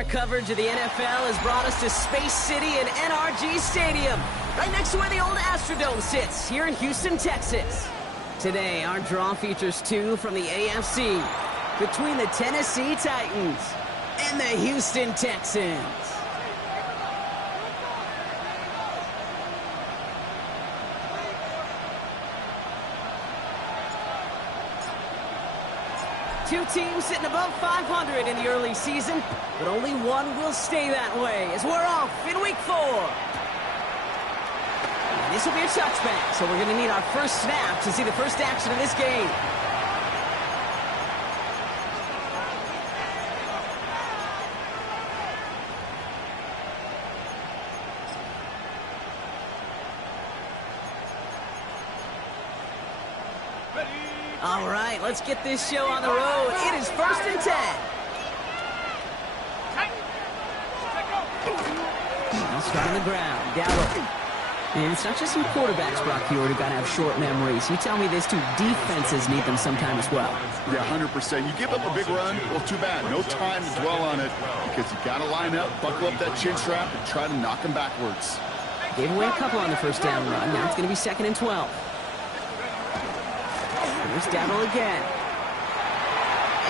Our coverage of the NFL has brought us to Space City and NRG Stadium, right next to where the old Astrodome sits, here in Houston, Texas. Today, our draw features two from the AFC, between the Tennessee Titans and the Houston Texans. Two teams sitting above 500 in the early season, but only one will stay that way as we're off in week 4. And this will be a touchback, so we're going to need our first snap to see the first action of this game. All right, let's get this show on the road. It is 1st and 10. Now start on the ground. Logl. And it's not just some quarterbacks, Brock, who got to have short memories. You tell me this too, defenses need them sometime as well. Yeah, 100%. You give up a big run, well, too bad. No time to dwell on it because you got to line up, buckle up that chin strap, and try to knock them backwards. Gave away a couple on the first down run. Now it's going to be 2nd and 12. Here's Logl again.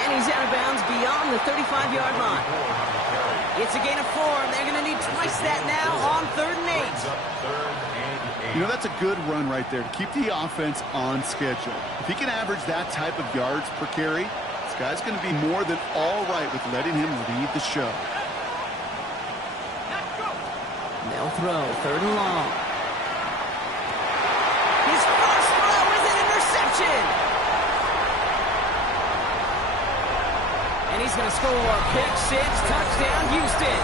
And he's out of bounds beyond the 35-yard line. It's a gain of 4, and they're going to need twice that now on 3rd and 8. You know, that's a good run right there to keep the offense on schedule. If he can average that type of yards per carry, this guy's going to be more than all right with letting him lead the show. They'll throw 3rd and long. His first throw is an interception. And he's going to score. Pick 6, touchdown, Houston.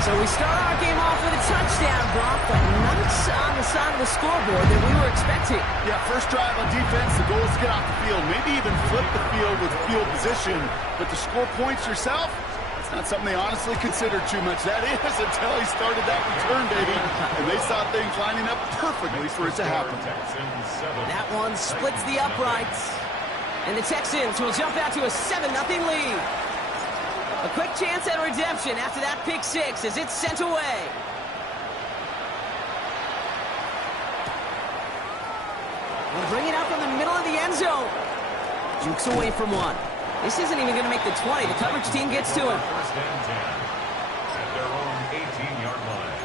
So we start our game off with a touchdown, Brock, but not on the side of the scoreboard that we were expecting. Yeah, first drive on defense, the goal is to get off the field, maybe even flip the field with field position. But to score points yourself, it's not something they honestly considered too much. That is until he started that return, baby. And they saw things lining up perfectly for it to happen. That one splits the uprights. And the Texans will jump out to a 7-0 lead. A quick chance at redemption after that pick 6 as it's sent away. We'll bring it up in the middle of the end zone. Jukes away from one. This isn't even going to make the 20. The coverage team gets to him. First and 10 at their own 18-yard line.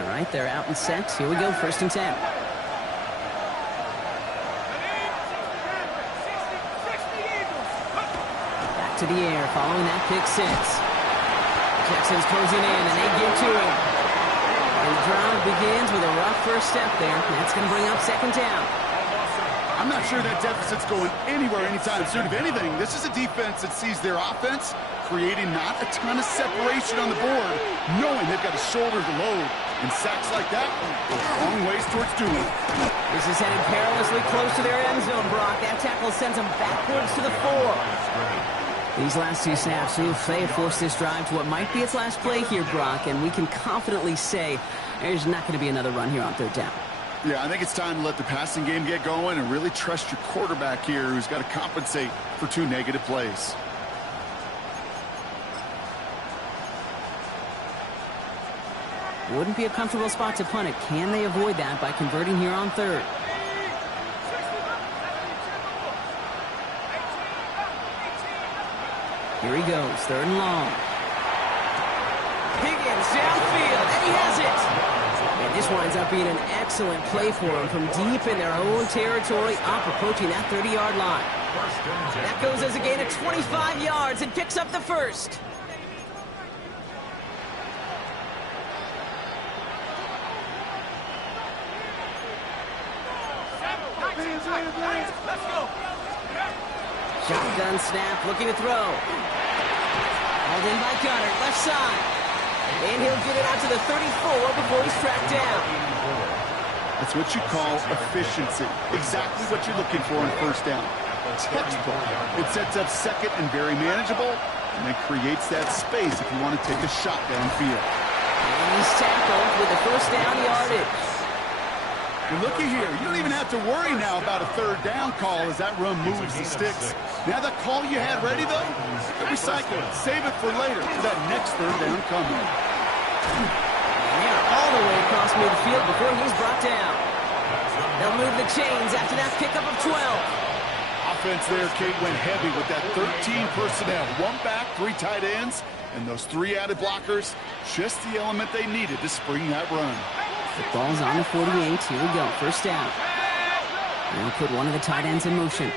All right, they're out and set. Here we go, 1st and 10. To the air following that pick 6. Texans closing in and they get to him. And the drive begins with a rough first step there. That's going to bring up 2nd down. I'm not sure that deficit's going anywhere anytime soon. If anything, this is a defense that sees their offense creating not a ton of separation on the board, knowing they've got to shoulder the load. And sacks like that go a long ways towards doing it. This is headed perilously close to their end zone, Brock. That tackle sends them backwards to the 4. These last 2 snaps, they have forced this drive to what might be its last play here, Brock, and we can confidently say there's not going to be another run here on 3rd down. Yeah, I think it's time to let the passing game get going and really trust your quarterback here who's got to compensate for 2 negative plays. Wouldn't be a comfortable spot to punt it. Can they avoid that by converting here on 3rd? Here he goes, 3rd and long. Higgins downfield, and he has it. And this winds up being an excellent play for him from deep in their own territory, up approaching that 30-yard line. That goes as a gain of 25 yards and picks up the 1st. Let's go. Shotgun snap, looking to throw. Hauled in by Gunner, left side. And he'll get it out to the 34 before he's tracked down. That's what you call efficiency. Exactly what you're looking for in 1st down. Textbook. It sets up 2nd and very manageable, and it creates that space if you want to take a shot downfield. And he's tackled with the 1st down yardage. Well, looky here. You don't even have to worry now about a third down call as that run moves the sticks. Now that call you had ready, though, recycle it. Save it for later for that next third down coming. Yeah, all the way across midfield before he's brought down. They'll move the chains after that pickup of 12. Offense there, Kate, went heavy with that 13 personnel. One back, 3 tight ends, and those 3 added blockers. Just the element they needed to spring that run. The ball's on the 48. Here we go. First down. And we'll put one of the tight ends in motion.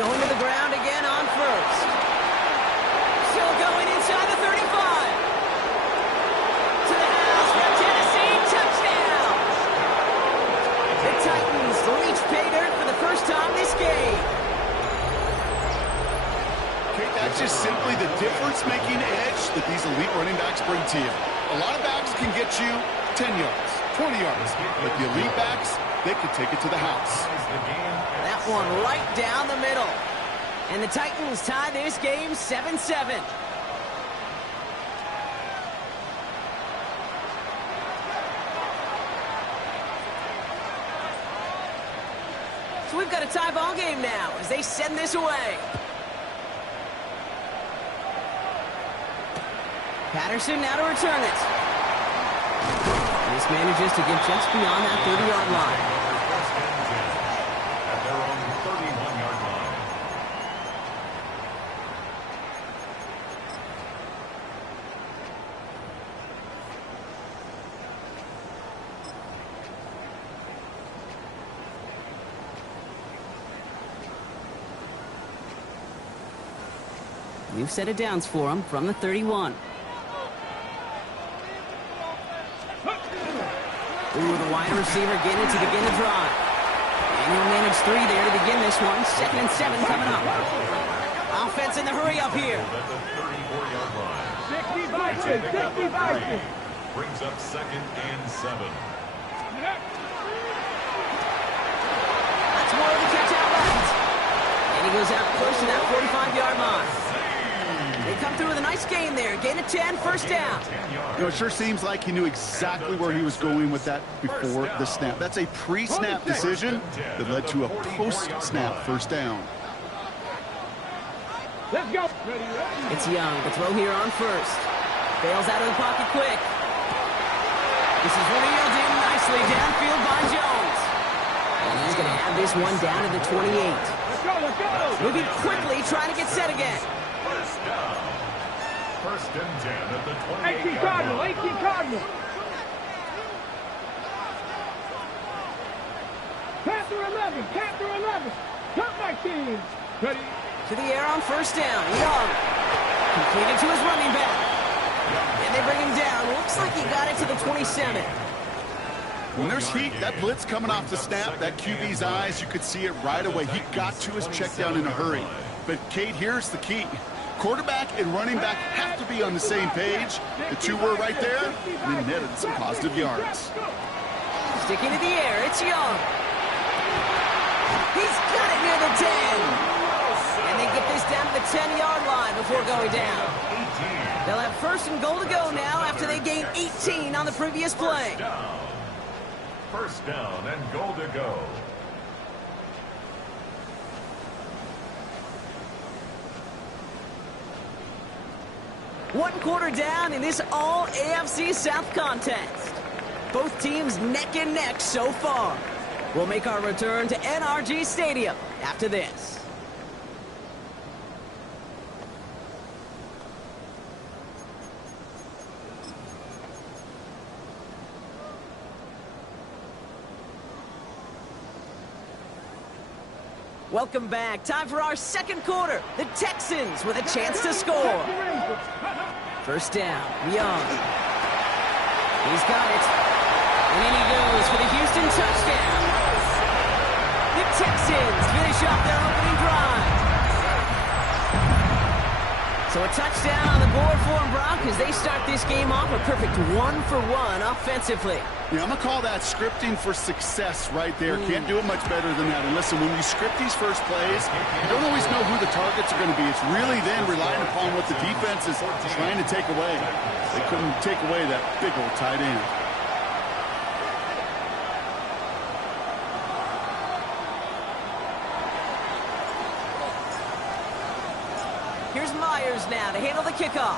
Going to the ground again on first. Still going inside the 35. To the house for Tennessee. Touchdown. The Titans reach pay dirt for the first time this game. That's just simply the difference-making edge that these elite running backs bring to you. A lot of backs can get you 10 yards, 20 yards, but the elite backs, they can take it to the house. That one right down the middle. And the Titans tie this game 7-7. So we've got a tie ball game now as they send this away. Patterson now to return it. This manages to get just beyond that 30-yard line. At their own 31-yard line. New set of downs for him from the 31. Ooh, the wide receiver getting it to begin the drive. And he'll manage 3 there to begin this one. 2nd and 7 coming up. Offense in the hurry up here. At the 34-yard line. 65. Brings up 2nd and 7. That's more of the catch out left. And he goes out close to that 45-yard line. They come through with a nice gain there. Gain of 10, first down. You know, it sure seems like he knew exactly where he was going with that before the snap. That's a pre-snap decision that led to a post-snap first down. Let's go. It's Young. The throw here on first. Bails out of the pocket quick. This is reeled in nicely downfield by Jones. And he's going to have this one down to the 28. Let's go. Moving quickly, trying to get set again. First down. 1st and 10 at the 18 28-yard Cardinal. line. 18 Cardinal. Panther 11. Panther 11. Cut my team. Ready. To the air on first down. Young. Completed to his running back. And they bring him down. Looks like he got it to the 27. When there's heat, that blitz coming off the snap, that QB's eyes, you could see it right away. He got to his check down in a hurry. But, Kate, here's the key. Quarterback and running back have to be on the same page. The two were right there, and they netted some positive yards. Sticking to the air, it's Young. He's got it near the 10. And they get this down to the 10-yard line before going down. They'll have 1st and goal to go now after they gained 18 on the previous play. First down and goal to go. One quarter down in this all AFC South contest. Both teams neck and neck so far. We'll make our return to NRG Stadium after this. Welcome back. Time for our 2nd quarter. The Texans with a chance to score. First down, Young. He's got it. And in he goes for the Houston touchdown. The Texans finish off their opening drive. So a touchdown on the board for them, Brock, as they start this game off a perfect 1-for-1 offensively. Yeah, I'm going to call that scripting for success right there. Can't do it much better than that. And listen, when you script these first plays, you don't always know who the targets are going to be. It's really then relying upon what the defense is trying to take away. They couldn't take away that big old tight end. Here's Myers now to handle the kickoff.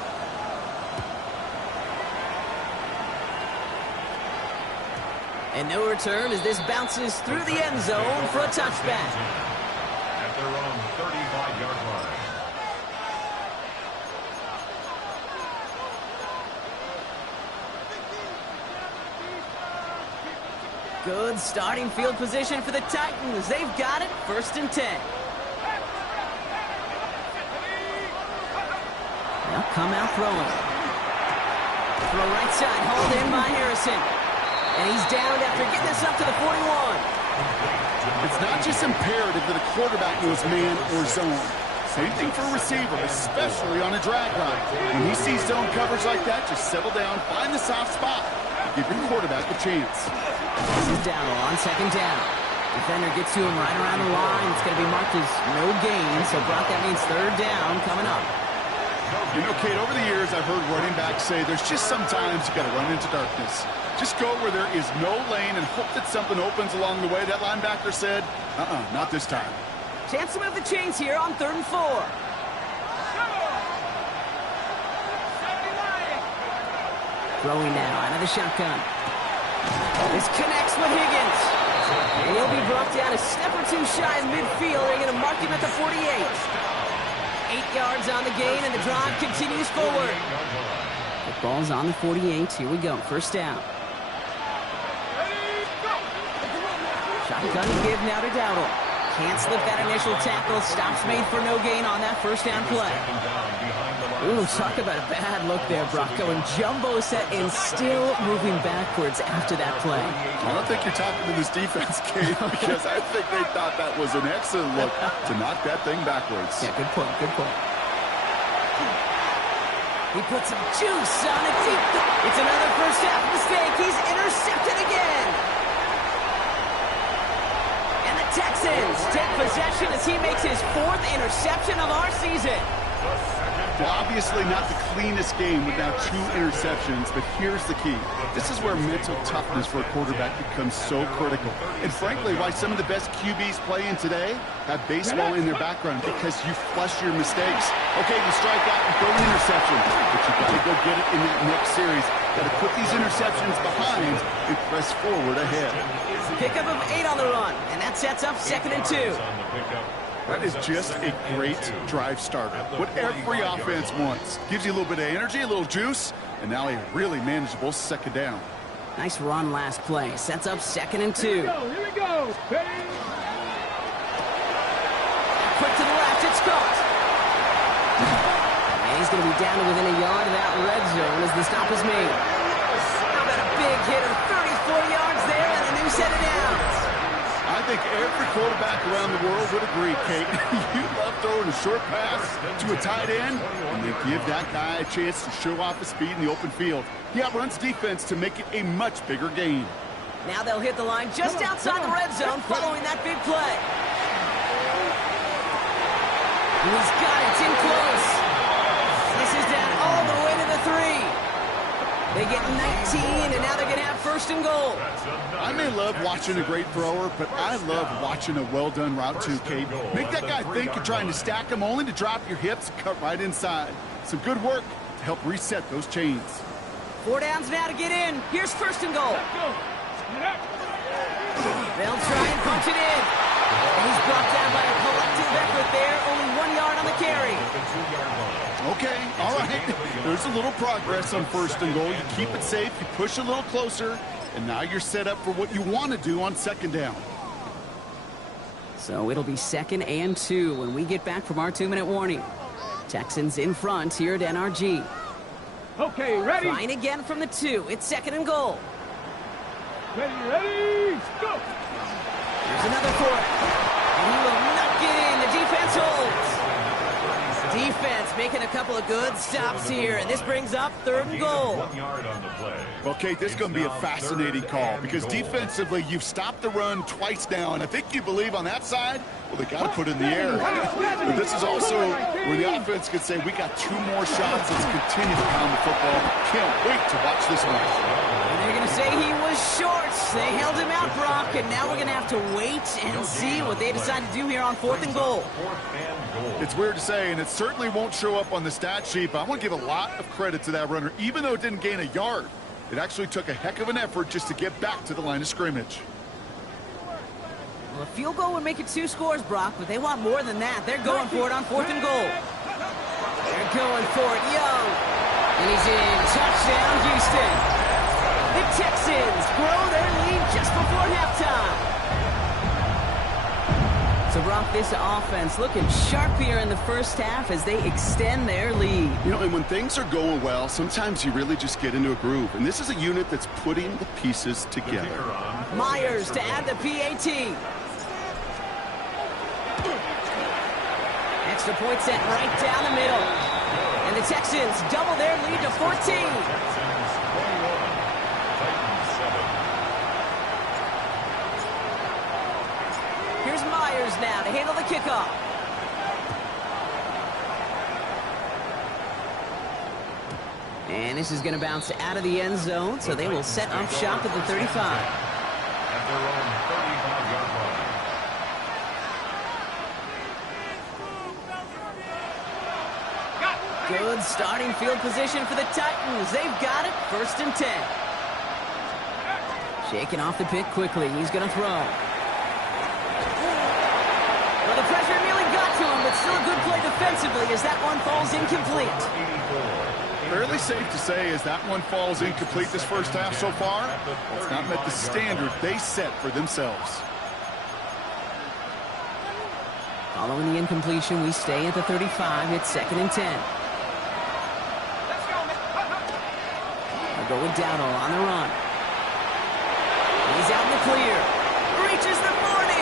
And no return as this bounces through the end zone for a touchback. At their own 35-yard line. Good starting field position for the Titans. They've got it, 1st and 10. They'll come out throwing. Throw right side, hauled in by Harrison. And he's down after getting this up to the 41. It's not just imperative that a quarterback knows man or zone. Same thing for a receiver, especially on a drag route. When he sees zone coverage like that, just settle down, find the soft spot, and give your quarterback a chance. This is Dowdle on 2nd down. Defender gets to him right around the line. It's going to be marked as no gain, so Brock, that means 3rd down coming up. You know, Kate, over the years, I've heard running backs say there's just sometimes you got to run into darkness. Just go where there is no lane and hope that something opens along the way. That linebacker said, not this time. Chance to move the chains here on 3rd and 4. Throwing now out of the shotgun. This connects with Higgins. And he'll be brought down a step or two shy of midfield. They're going to mark him at the 48. 8 yards on the gain, and the drive continues forward. The ball's on the 48. Here we go. 1st down. Shotgun give now to Dowdle. Can't slip that initial tackle. Stops made for no gain on that 1st down play. Ooh, talk about a bad look there, Brock. Going jumbo set and still moving backwards after that play. I don't think you're talking to this defense, Kate, because I think they thought that was an excellent look to knock that thing backwards. Yeah, good point, good point. He puts some juice on it deep. It's another 1st half mistake. He's intercepted again. And the Texans take possession as he makes his 4th interception of our season. Well, obviously not the cleanest game with now 2 interceptions, but here's the key. This is where mental toughness for a quarterback becomes so critical. And frankly, why some of the best QBs playing today have baseball in their background, because you flush your mistakes. Okay, you strike out and throw an interception, but you got to go get it in that next series. Got to put these interceptions behind and press forward ahead. Pickup of 8 on the run, and that sets up 2nd and 2. That is just a great drive starter. What every offense wants. Gives you a little bit of energy, a little juice, and now a really manageable 2nd down. Nice run last play. Sets up 2nd and 2. Here we go. Ready? Quick to the left, it's caught. And he's going to be down to within a yard of that red zone as the stop is made. How about a big hitter, 34 yards there and a new set of downs. I think every quarterback around the world would agree, Kate. You love throwing a short pass to a tight end and then give that guy a chance to show off his speed in the open field. He outruns defense to make it a much bigger gain. Now they'll hit the line just outside the red zone following that big play. He's got it. It's in close. This is down all the way to the 3. They get 19, and now they're going to have 1st and goal. I may love watching a great thrower, but I love watching a well-done route too, Kate. Make that guy think you're trying to stack him only to drop your hips and cut right inside. Some good work to help reset those chains. 4 downs now to get in. Here's 1st and goal. They'll try and punch it in. And he's brought down by a collective effort there. Only 1 yard on the carry. Okay, all right. There's a little progress on 1st and goal. You keep it safe, you push a little closer, and now you're set up for what you want to do on 2nd down. So it'll be 2nd and 2 when we get back from our 2-minute warning. Texans in front here at NRG. Okay, ready? Trying again from the 2. It's 2nd and goal. Ready, go! Here's another for it. And he will not get in. The defense holds. Defense making a couple of good stops here, and this brings up 3rd and goal. 1 yard on the play. Okay, this is going to be a fascinating call because defensively, you've stopped the run twice now, and I think you believe on that side, well, they got to put it in the air. But this is also where the offense could say, we got 2 more shots. Let's continue to pound the football. Can't wait to watch this one. And they're going to say he was short. They held him out, Brock, and now we're going to have to wait and see what they decide to do here on 4th and goal. 4th and goal. It's weird to say, and it certainly won't show up on the stat sheet, but I want to give a lot of credit to that runner. Even though it didn't gain a yard, it actually took a heck of an effort just to get back to the line of scrimmage. Well, a field goal would make it 2 scores, Brock, but they want more than that. They're going for it on 4th and goal. They're going for it, Young. And he's in. Touchdown, Houston. The Texans grow their lead just before halftime. So, Brock, this offense looking sharp here in the first half as they extend their lead. You know, and when things are going well, sometimes you really just get into a groove. And this is a unit that's putting the pieces together. Myers to add the PAT. Extra point sent right down the middle. And the Texans double their lead to 14. Here's Myers now to handle the kickoff. And this is going to bounce out of the end zone, so they will set up shop at the 35. At their own 35-yard line. Good starting field position for the Titans. They've got it, 1st and 10. Shaking off the pick quickly. He's going to throw. Well, the pressure nearly got to him, but still a good play defensively as that one falls incomplete. Fairly safe to say as that one falls incomplete this first half so far, it's not met the standard they set for themselves. Following the incompletion, we stay at the 35. It's 2nd and 10. They'll go with Dowdle on the run. He's out in the clear. Reaches the 40.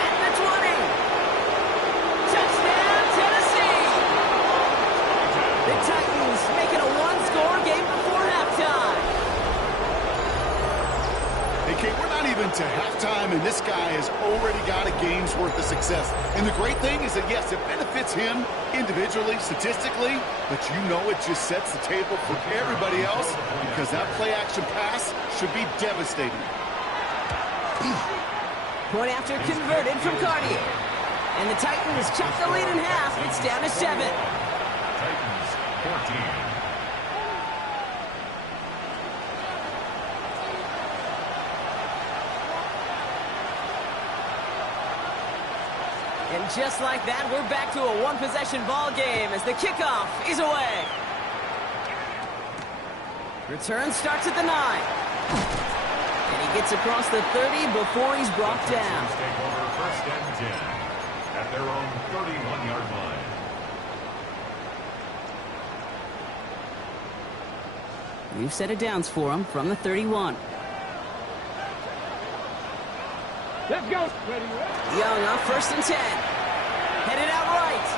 At the 20. Touchdown, Tennessee. The Titans making a 1-score game before halftime. Hey, Kate, we're not even to halftime, and this guy has already got a game's worth of success. And the great thing is that, yes, it benefits him individually, statistically, but you know it just sets the table for everybody else because that play-action pass should be devastating. Point after converted from Cartier. And the Titans chop the lead in half. It's down to 7. Titans 14. And just like that, we're back to a 1-possession ball game as the kickoff is away. Return starts at the 9. And he gets across the 30 before he's brought down. Take over 1st and 10 at their own 31-yard line. We've set it downs for him from the 31. Let's go. Young on 1st and 10. Headed out right.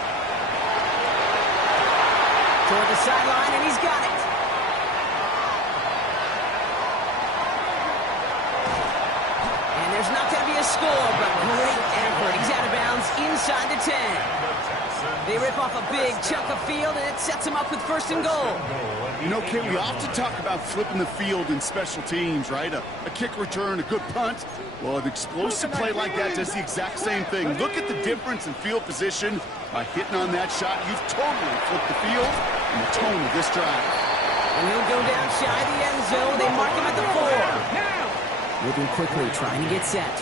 Toward the sideline, and he's got it. And there's not going to be a score, but great effort. He's out of bounds inside the 10. They rip off a big chunk of field, and it sets him up with 1st and goal. You know, Kate, we often talk about flipping the field in special teams, right? A kick return, a good punt. Well, an explosive play like that does the exact same thing. Look at the difference in field position. By hitting on that shot, you've totally flipped the field and the tone of this drive. And he'll go down shy of the end zone. They mark him at the 4. Moving quickly, trying to get set.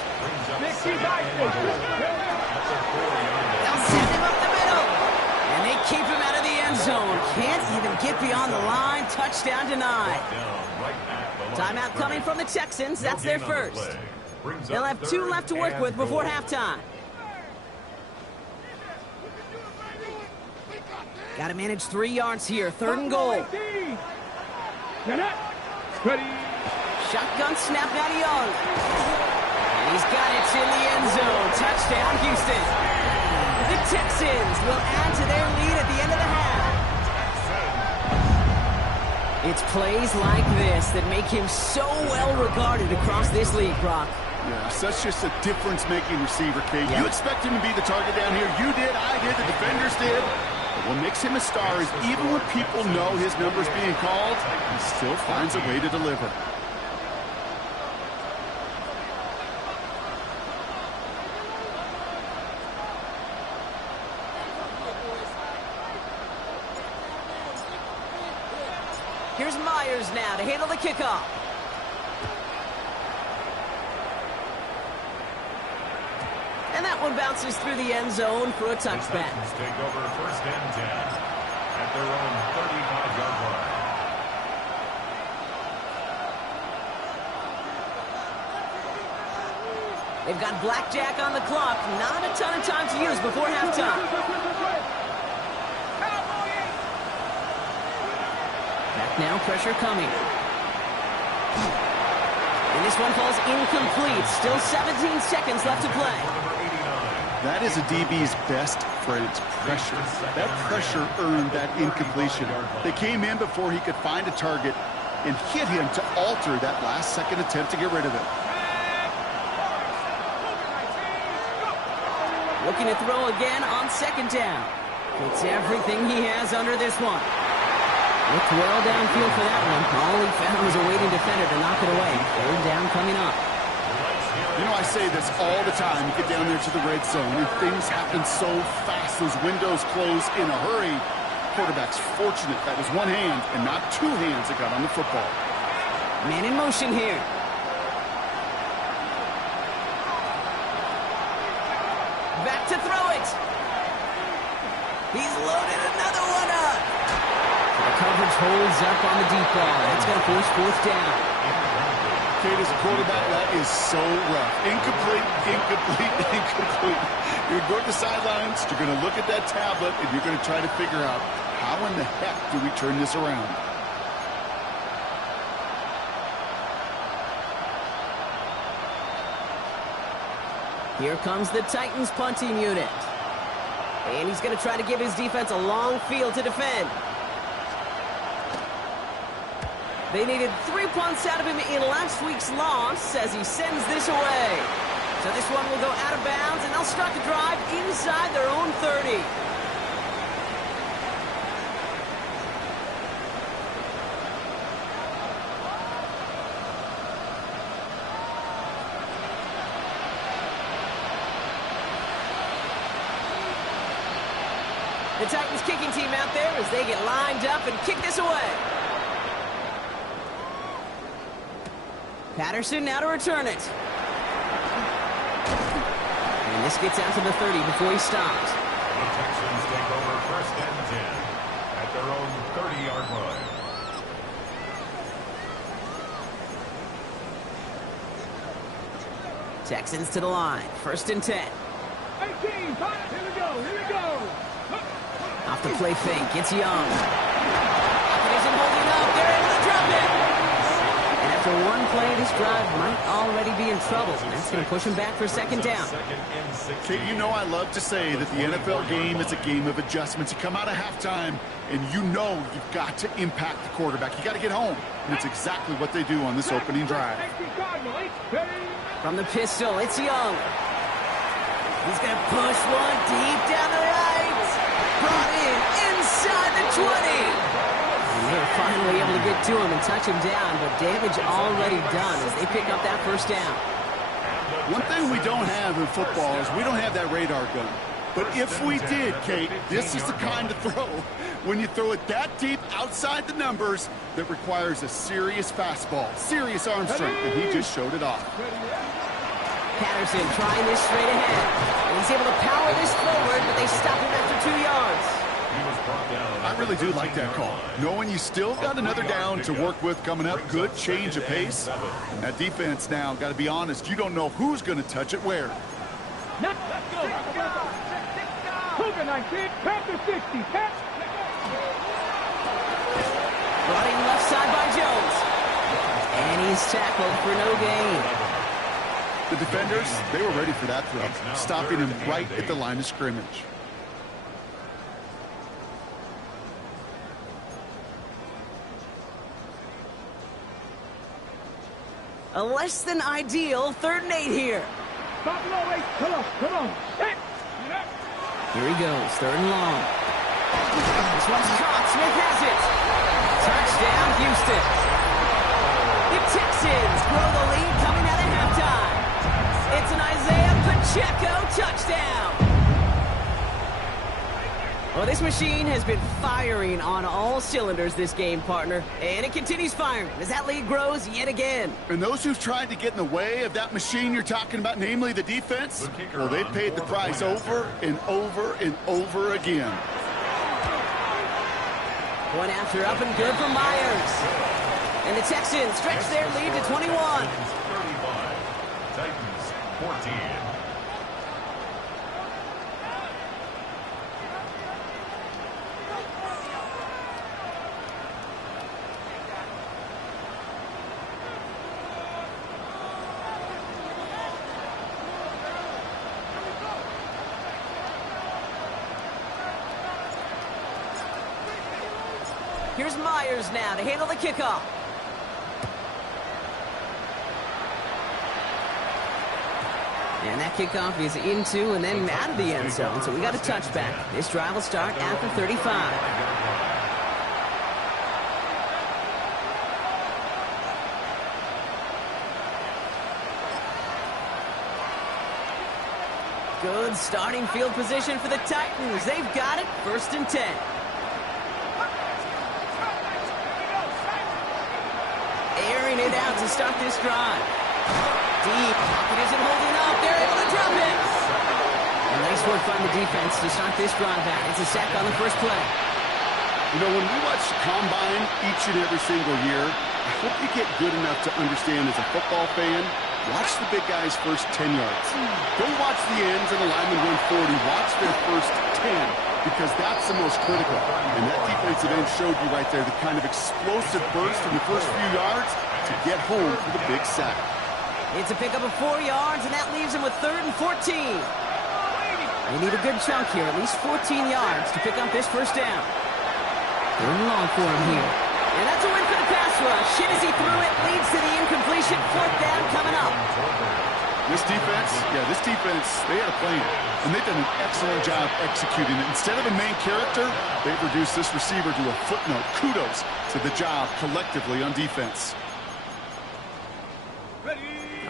They'll send him up the middle. And they keep him out of the end zone. Can't even get beyond the line. Touchdown denied. Timeout coming from the Texans. That's their first. They'll have 2 left to work with before halftime. Got to manage 3 yards here. 3rd and goal. Shotgun snap now to Young. And he's got it in the end zone. Touchdown, Houston. The Texans will add to their lead at the end of the half. It's plays like this that make him so well regarded across this league, Brock. Yeah, such just a difference-making receiver, Kate. You expect him to be the target down here. You did, I did, the defenders did. But what makes him a star is even when people know his number's being called, he still finds a way to deliver. Here's Myers now to handle the kickoff. And that one bounces through the end zone for a touchback. Texans take over first and 10 at their own 35-yard line. They've got blackjack on the clock. Not a ton of time to use before halftime. Back now, pressure coming. And this one falls incomplete. Still 17 seconds left to play. That is a DB's best friend, pressure. That pressure earned that incompletion. They came in before he could find a target and hit him to alter that last-second attempt to get rid of it. Looking to throw again on second down. Puts everything he has under this one. Looked well downfield for that one. All he found was a waiting defender to knock it away. Third down coming up. You know, I say this all the time. You get down there to the red zone, and things happen so fast. Those windows close in a hurry. Quarterback's fortunate that was one hand and not two hands that got on the football. Man in motion here. Back to throw it. He's loaded another one up. The coverage holds up on the deep ball. That's going to force fourth down. Kate, as a quarterback, that is so rough. Incomplete, incomplete, incomplete. You're going to the sidelines, you're going to look at that tablet, and you're going to try to figure out how in the heck do we turn this around. Here comes the Titans punting unit. And he's going to try to give his defense a long field to defend. They needed 3 punts out of him in last week's loss as he sends this away. So this one will go out of bounds, and they'll start the drive inside their own 30. The Titans kicking team out there as they get lined up and kick this away. Patterson now to return it. And this gets out to the 30 before he stops. The Texans take over first and 10 at their own 30-yard line. Texans to the line. First and 10. 18, here we go, here we go. Off the play fake. It's Young. Pocket isn't holding up. They're able to drop it. And after one play, this drive might already be in trouble. That's going to push him back for second down. Kate, you know I love to say that the NFL game is a game of adjustments. You come out of halftime, and you know you've got to impact the quarterback. You got to get home. And it's exactly what they do on this opening drive. From the pistol, it's Young. He's going to push one deep down the right. Brought in inside the 20. And they're finally able to get to him and touch him down, but damage already done as they pick up that first down. One thing we don't have in football is we don't have that radar gun. But if we did, Kate, this is the kind of throw, when you throw it that deep outside the numbers, that requires a serious fastball, serious arm strength, and he just showed it off. Patterson trying this straight ahead. And he's able to power this forward, but they stop him after 2 yards. I really do like that call. Knowing you still got another down to work with coming up, good change of pace. And that defense now, got to be honest, you don't know who's going to touch it where. Let's go. Cougar 19, Panther 60, catch. Brought in left side by Jones. And he's tackled for no gain. The defenders, they were ready for that throw, stopping him right at the line of scrimmage. A less than ideal 3rd and 8 here. Stop low, wait. Come on, come on. Set. Here he goes, 3rd and long. This one's caught. Smith has it. Touchdown, Houston. The Texans grow the lead coming out of halftime. It's an Isaiah Pacheco touchdown. Well, this machine has been firing on all cylinders this game, partner. And it continues firing as that lead grows yet again. And those who've tried to get in the way of that machine you're talking about, namely the defense, well, they've paid the price over and over and over again. One after up and good for Myers. And the Texans stretch their lead to 21. 35. Titans 14. Here's Myers now to handle the kickoff. And that kickoff is into and then out of the end zone, so we got a touchback. This drive will start after 35. Good starting field position for the Titans. They've got it, 1st and 10. Airing it out to start this drive. Deep, it isn't holding up. They're able to drop it. A nice work by the defense to start this drive out. It's a sack on the first play. You know, when we watch the Combine each and every single year, I hope you get good enough to understand as a football fan, watch the big guys' first 10 yards. Don't watch the ends and the linemen run 40. Watch their first 10, because that's the most critical. And that defensive end showed you right there the kind of explosive burst in the first few yards to get home for the big sack. It's a pickup of 4 yards, and that leaves him with 3rd and 14. They need a good chunk here, at least 14 yards to pick up this first down. 3rd and long for him here. And that's a win for the pass rush. Shit as he threw it, leads to the incompletion. 4th down coming up. This defense, they had a plan. And they've done an excellent job executing it. Instead of a main character, they've reduced this receiver to a footnote. Kudos to the job collectively on defense.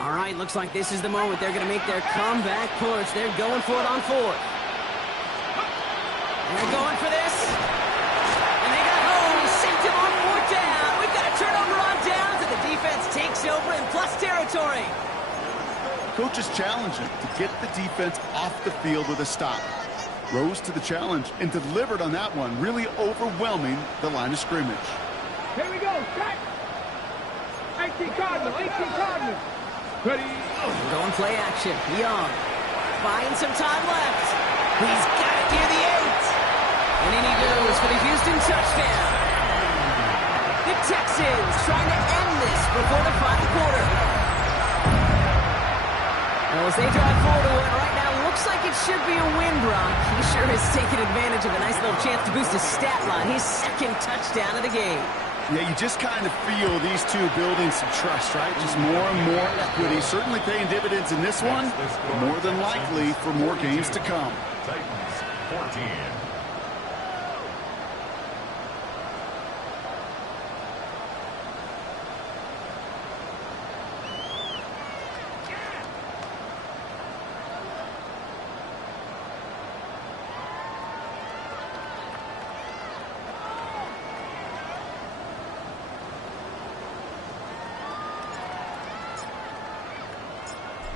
All right, looks like this is the moment they're going to make their comeback push. They're going for it on 4th. And they're going for this. And they got home. Sent him on 4th down. We've got a turnover on downs, and the defense takes over in plus territory. Coach is challenging to get the defense off the field with a stop. Rose to the challenge and delivered on that one, really overwhelming the line of scrimmage. Here we go. Set. 18 Cardinals. 18 Cardinals. Ready. Going play action. Young. Buying some time left. He's got it near the 8. And in he goes for the Houston touchdown. The Texans trying to end this before the final quarter. Well, as they drive forward to it right now, looks like it should be a win, Brock. He sure has taken advantage of a nice little chance to boost his stat line. His 2nd touchdown of the game. Yeah, you just kind of feel these two building some trust, right? Just more and more equity. Certainly paying dividends in this one, but more than likely for more games to come. Titans 14.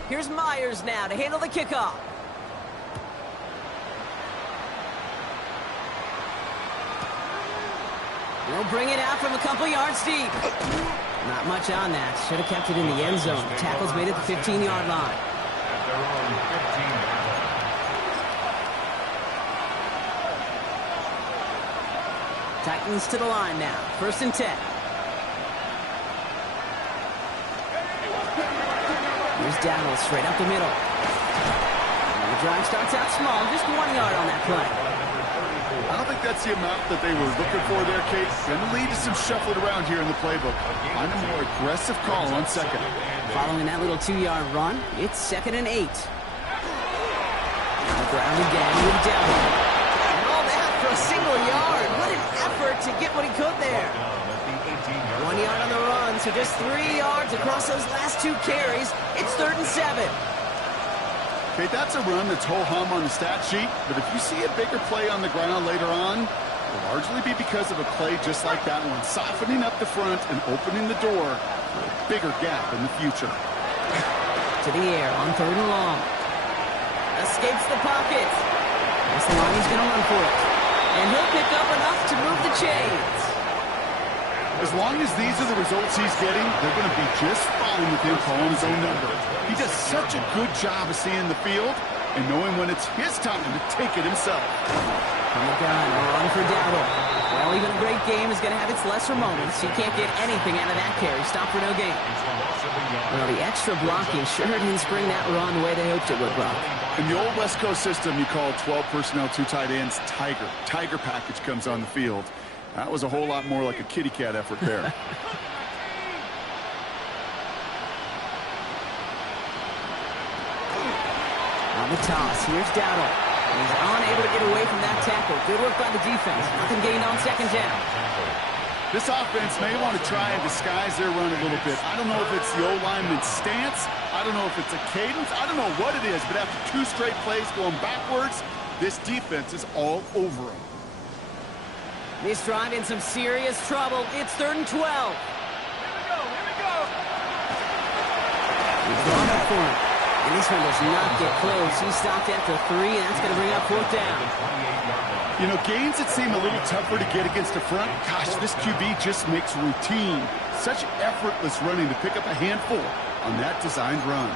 Here's Myers now to handle the kickoff. He'll bring it out from a couple yards deep. Not much on that. Should have kept it in the end zone. Tackle's made at the 15-yard line. At their own 15-yard line. Titans to the line now. 1st and 10. Here's Dowdle straight up the middle. And the drive starts out small, just 1 yard on that play. I don't think that's the amount that they were looking for there, Kate. Going to lead to some shuffling around here in the playbook. Find a more aggressive call on second. Following that little 2-yard run, it's 2nd and 8. On the ground again with Dowd. And all that for a single yard. What an effort to get what he could there. 1 yard on the run, so just 3 yards across those last 2 carries. It's 3rd and 7. Okay, that's a run that's ho-hum on the stat sheet, but if you see a bigger play on the ground later on, it'll largely be because of a play just like that one, softening up the front and opening the door for a bigger gap in the future. To the air on 3rd and long. Escapes the pocket. That's the line, he's going to run for it. And he'll pick up enough to move the chains. As long as these are the results he's getting, they're going to be just fine with him calling his own number. He does such a good job of seeing the field and knowing when it's his time to take it himself. From the gun, on for Dowdle. Well, even a great game is going to have its lesser moments. He can't get anything out of that carry. Stop for no gain. Well, the extra blocking sure didn't spring that run the way they hoped it would, Brock. In the old West Coast system, you call 12 personnel, 2 tight ends, Tiger. Tiger package comes on the field. That was a whole lot more like a kitty cat effort there. On the toss, here's Dowdle. He's unable to get away from that tackle. Good work by the defense. Nothing gained on 2nd down. This offense may want to try and disguise their run a little bit. I don't know if it's the O-lineman's stance. I don't know if it's a cadence. I don't know what it is, but after 2 straight plays going backwards, this defense is all over them. This drive in some serious trouble. It's 3rd and 12. Here we go. He's going up for him. And this one does not get close. He stopped after 3, and that's going to bring up 4th down. You know, gains that seem a little tougher to get against the front, gosh, this QB just makes routine. Such effortless running to pick up a handful on that designed run.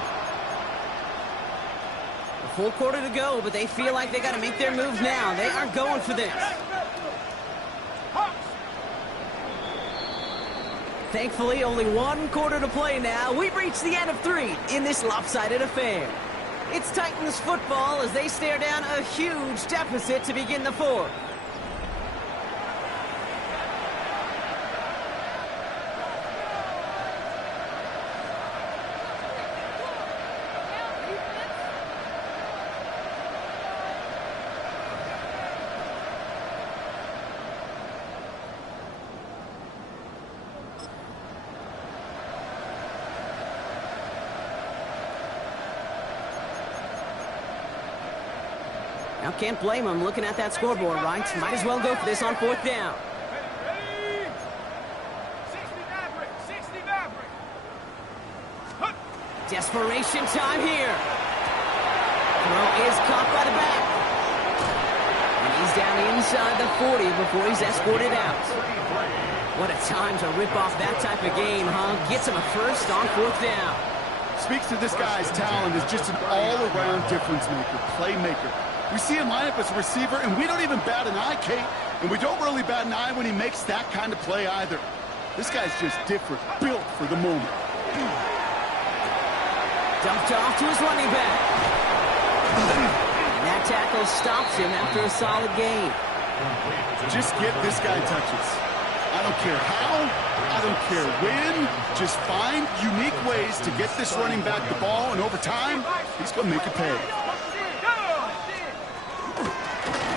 A full quarter to go, but they feel like they got to make their move now. They aren't going for this. Thankfully, only 1 quarter to play now. We've reached the end of 3 in this lopsided affair. It's Titans football as they stare down a huge deficit to begin the 4th. Now, can't blame him looking at that scoreboard, right? Might as well go for this on 4th down. Ready? 60 Maverick. 60 Maverick. Desperation time here. Throw is caught by the back. And he's down inside the 40 before he's escorted out. What a time to rip off that type of game, huh? Gets him a first on 4th down. Speaks to this guy's talent as just an all-around difference maker, playmaker. We see him line up as a receiver, and we don't even bat an eye, Kate. And we don't really bat an eye when he makes that kind of play either. This guy's just different, built for the moment. Dumped off to his running back. And that tackle stops him after a solid gain. Just get this guy touches. I don't care how, I don't care when. Just find unique ways to get this running back the ball, and over time, he's going to make it pay.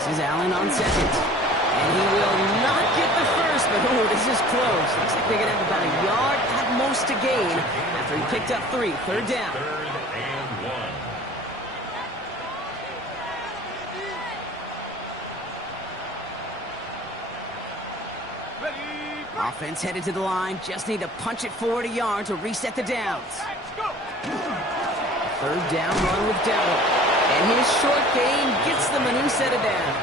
This is Allen on 2nd. And he will not get the first, but oh, this is close. Looks like they're going to have about a yard at most to gain after he picked up 3. 3rd down. 3rd and 1. Ready? Offense headed to the line. Just need to punch it forward a yard to reset the downs. Let's go. 3rd down run with Dowdle. And his short gain gets them a new set of downs.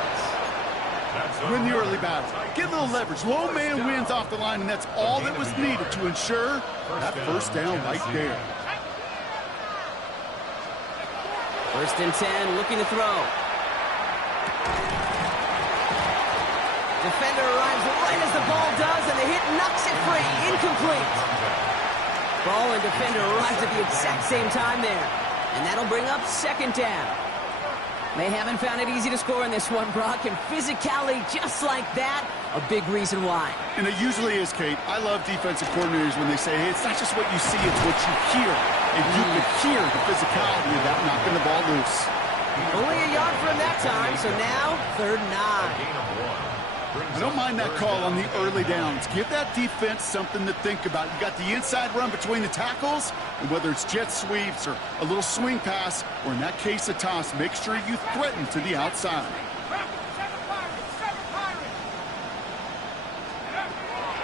Win the early battle. Get a little leverage. Low man wins off the line, and that's all that was needed to ensure that first down right there. 1st and 10, looking to throw. Defender arrives right as the ball does, and the hit knocks it free. Incomplete. Ball and defender arrives at the exact same time there. And that'll bring up 2nd down. They haven't found it easy to score in this one, Brock, and physicality just like that, a big reason why. And it usually is, Kate. I love defensive coordinators when they say, hey, it's not just what you see, it's what you hear. And you could hear the physicality of that knocking the ball loose. Only a yard from that time, so now 3rd and 9. I don't mind that call on the early downs. Give that defense something to think about. You got the inside run between the tackles, and whether it's jet sweeps or a little swing pass, or in that case a toss, make sure you threaten to the outside.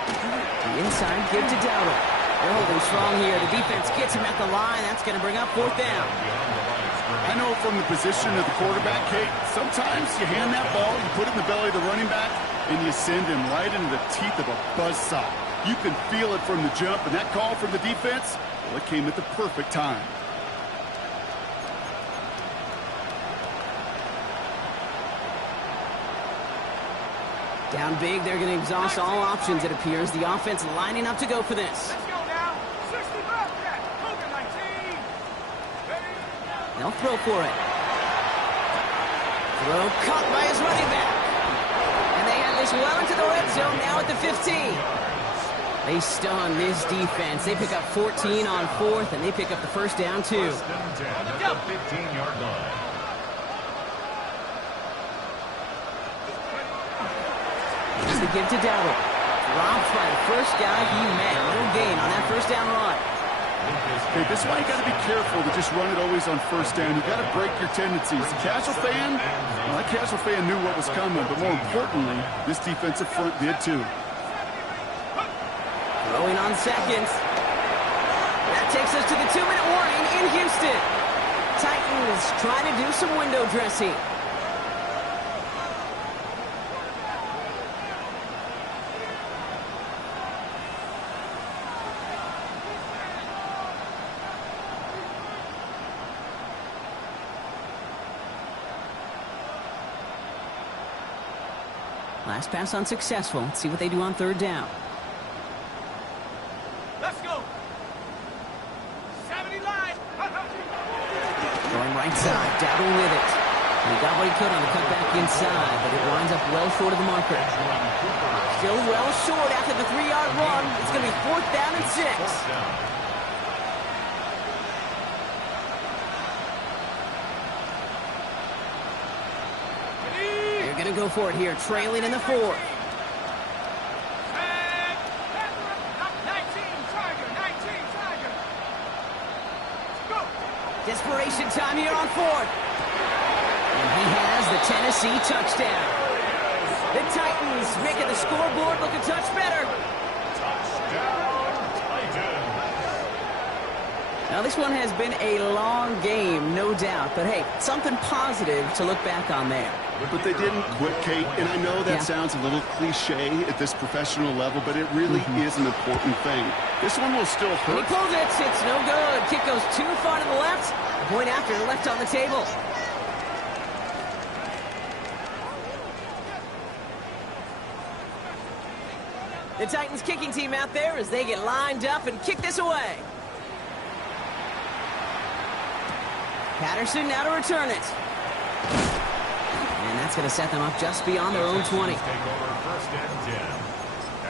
The inside give to Dowdle. They're holding strong here. The defense gets him at the line. That's going to bring up 4th down. I know from the position of the quarterback, Kate, sometimes you hand that ball, you put it in the belly of the running back, and you send him right into the teeth of a buzzsaw. You can feel it from the jump, and that call from the defense, well, it came at the perfect time. Down big, they're going to exhaust all options, it appears. The offense lining up to go for this. Let's go now. 60 Bobcat. Over 19. They'll throw for it. Throw caught by his running back. And they have this well into the red zone now at the 15. They stun this defense. They pick up 14 on 4th, and they pick up the 1st down, too. 1st and 10 at the 15-yard line. Here's the give to Dowdle. Dropped by the first guy he met. No gain on that 1st down run. Okay, this is why you got to be careful to just run it always on 1st down. You got to break your tendencies. Casual fan, well, that casual fan knew what was coming, but more importantly, this defensive front did too. Throwing on 2nd. That takes us to the 2-minute warning in Houston. Titans trying to do some window dressing. Last pass unsuccessful. Let's see what they do on 3rd down. Let's go. 70 line. Going right side. Dowdle with it. He got what he could on the cutback inside, but it winds up well short of the marker. Still well short after the 3-yard run. It's going to be 4th down and 6. They're going to go for it here, trailing in the 4th. 19, Tiger. Go. Desperation time here on 4th. And he has the Tennessee touchdown. The Titans making the scoreboard look a touch better. Touchdown, Titans. Now, this one has been a long game, no doubt. But, hey, something positive to look back on there. But they didn't quit, Kate, and I know that sounds a little cliche at this professional level, but it really is an important thing. This one will still And he hurt. pulls it. It's no good. Kick goes too far to the left. The point after left on the table. The Titans kicking team out there as they get lined up and kick this away. Patterson now to return it. And that's going to set them up just beyond their own 20. Take over 1st and 10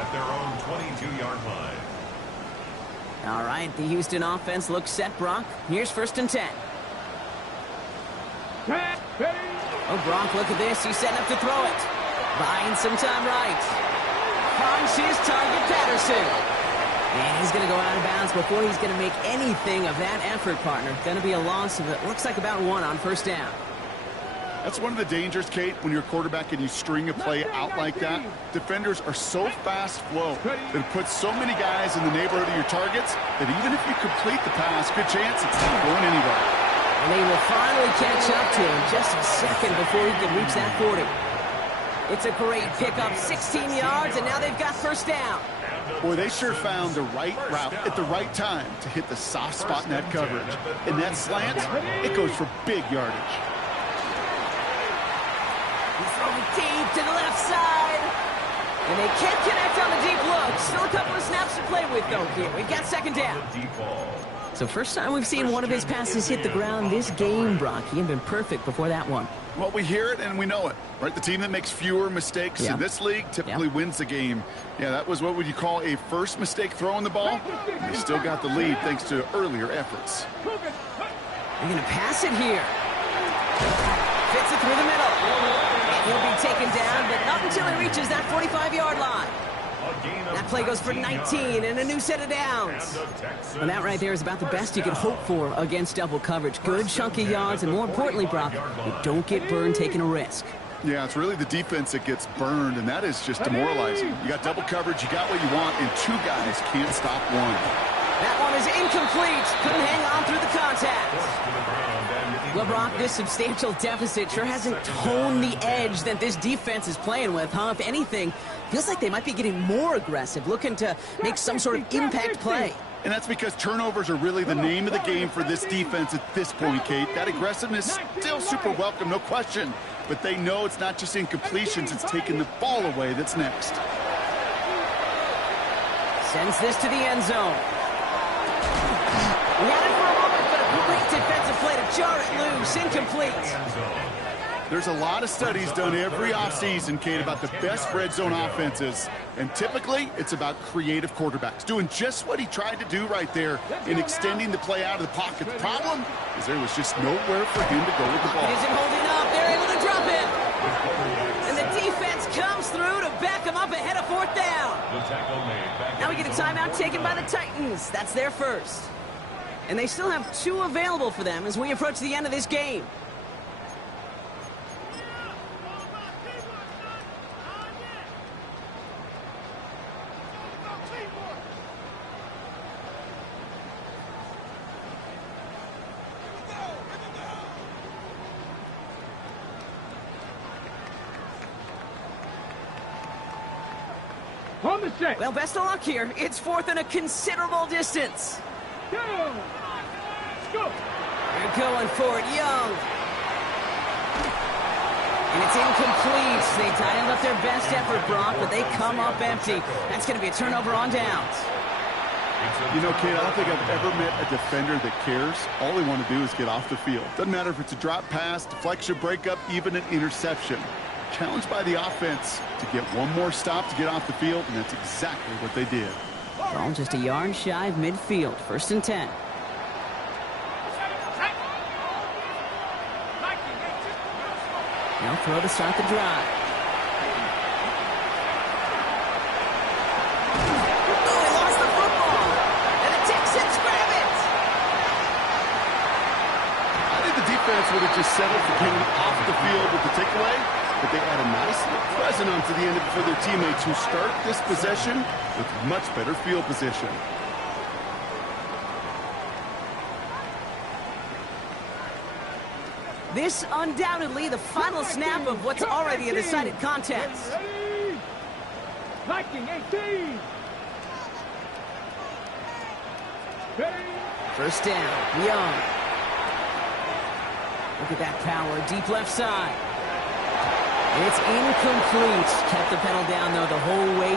at their own 22-yard line. All right, the Houston offense looks set, Brock. Here's 1st and 10. Oh, Brock, look at this. He's setting up to throw it. Buying some time right. Finds his target, Patterson. And he's going to go out of bounds before he's going to make anything of that effort, partner. Going to be a loss of, it looks like about 1 on 1st down. That's one of the dangers, Kate, when you're a quarterback and you string a play out like that. Defenders are so fast flow that it puts so many guys in the neighborhood of your targets that even if you complete the pass, good chance it's not going anywhere. And they will finally catch up to him just a second before he can reach that 40. It's a great pickup, 16 yards, and now they've got 1st down. Boy, they sure found the right route at the right time to hit the soft spot in that coverage. And that slant, it goes for big yardage. He's throwing deep to the left side. And they can't connect on the deep look. Still a couple of snaps to play with, though, here. We've got 2nd down. Deep ball. So first time we've seen one of his passes hit the ground this game, Brock. He had been perfect before that one. Well, we hear it and we know it, right? The team that makes fewer mistakes in this league typically wins the game. Yeah, that was what would you call a first mistake throwing the ball. They still got the lead thanks to earlier efforts. They're going to pass it here. Fits it through the middle. And he'll be taken down, but not until he reaches that 45-yard line. That play goes for 19 and a new set of downs. And that right there is about the best you can hope for against double coverage. Good chunky yards, and more importantly, Brock, you don't get burned taking a risk. Yeah, it's really the defense that gets burned, and that is just demoralizing. You got double coverage, you got what you want, and two guys can't stop one. That one is incomplete. Couldn't hang on through the contact. Well, Brock, this substantial deficit sure hasn't toned the edge that this defense is playing with, huh? If anything, feels like they might be getting more aggressive, looking to make some sort of impact play. And that's because turnovers are really the name of the game for this defense at this point, Kate. That aggressiveness still super welcome, no question. But they know it's not just incompletions, it's taking the ball away that's next. Sends this to the end zone. We had it for a moment, but a great defensive play to jar it loose. Incomplete. There's a lot of studies done every offseason, Kate, about the best red zone offenses. And typically, it's about creative quarterbacks doing just what he tried to do right there in extending the play out of the pocket. The problem is there was just nowhere for him to go with the ball. He isn't holding up. They're able to drop him. And the defense comes through to back him up ahead of fourth down. Now we get a timeout taken by the Titans. That's their first. And they still have two available for them as we approach the end of this game. On the set. Well, best of luck here. It's fourth and a considerable distance. Go. Let's go. They're going for it, Young. And it's incomplete. They dialed up their best effort, Brock, but they come up empty. That's going to be a turnover on downs. You know, Kate, I don't think I've ever met a defender that cares. All they want to do is get off the field. Doesn't matter if it's a drop pass, deflection, breakup, even an interception. Challenged by the offense to get one more stop to get off the field, and that's exactly what they did. Ball just a yard shy of midfield. First and 10. Now throw to start the drive. Oh, he lost the football. And the Texans grab it. I think the defense would have just settled for getting off the field with the takeaway, but they add a nice little present onto the end of it for their teammates who start this possession with much better field position. This undoubtedly the final snap of what's already a decided contest. Viking 18. Ready. First down, Young. Look at that power, deep left side. It's incomplete. Kept the pedal down, though, the whole way.